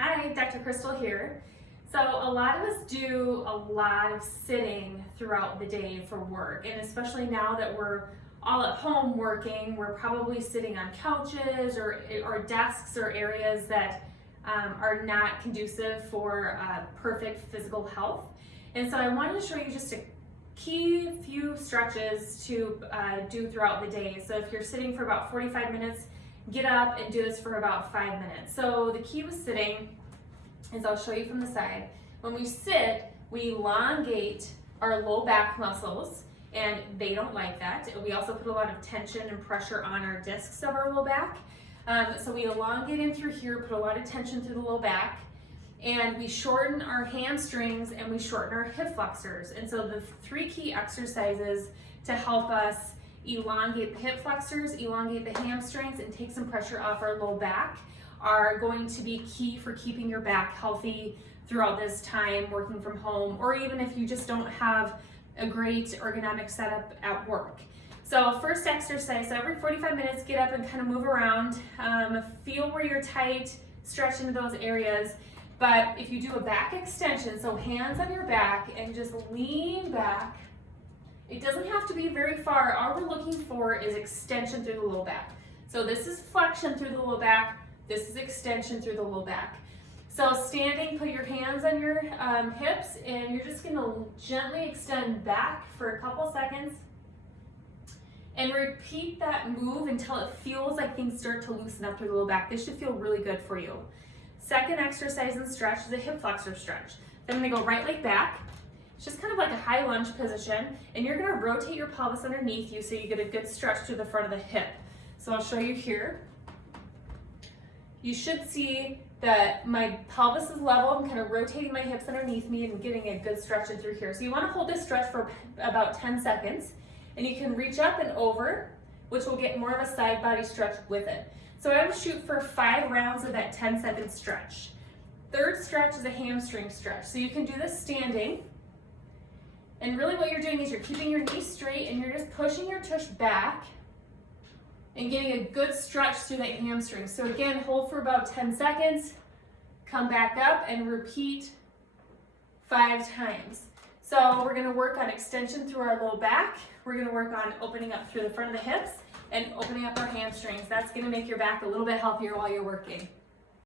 Hi, Dr. Crystal here. So a lot of us do a lot of sitting throughout the day for work, and especially now that we're all at home working, we're probably sitting on couches or desks or areas that are not conducive for perfect physical health. And so I wanted to show you just a key few stretches to do throughout the day. So if you're sitting for about 45 minutes, get up and do this for about 5 minutes. So the key with sitting is, I'll show you from the side. When we sit, we elongate our low back muscles, and they don't like that. We also put a lot of tension and pressure on our discs of our low back. So we elongate in through here, put a lot of tension through the low back, and we shorten our hamstrings and we shorten our hip flexors. And so the three key exercises to help us elongate the hip flexors, elongate the hamstrings, and take some pressure off our low back are going to be key for keeping your back healthy throughout this time working from home, or even if you just don't have a great ergonomic setup at work. So first exercise, so every 45 minutes, get up and kind of move around. Feel where you're tight, stretch into those areas. But if you do a back extension, so hands on your back and just lean back, it doesn't have to be very far. All we're looking for is extension through the low back. So this is flexion through the low back. This is extension through the low back. So standing, put your hands on your hips, and you're just gonna gently extend back for a couple seconds. And repeat that move until it feels like things start to loosen up through the low back. This should feel really good for you. Second exercise and stretch is a hip flexor stretch. Then I'm gonna go right leg back. It's just kind of like a high lunge position, and you're gonna rotate your pelvis underneath you so you get a good stretch through the front of the hip. So I'll show you here. You should see that my pelvis is level. I'm kind of rotating my hips underneath me and getting a good stretch in through here. So you wanna hold this stretch for about 10 seconds, and you can reach up and over, which will get more of a side body stretch with it. So I would shoot for 5 rounds of that 10-second stretch. Third stretch is a hamstring stretch. So you can do this standing. And really what you're doing is you're keeping your knees straight and you're just pushing your tush back and getting a good stretch through that hamstring. So again, hold for about 10 seconds, come back up and repeat 5 times. So we're gonna work on extension through our low back. We're gonna work on opening up through the front of the hips and opening up our hamstrings. That's gonna make your back a little bit healthier while you're working.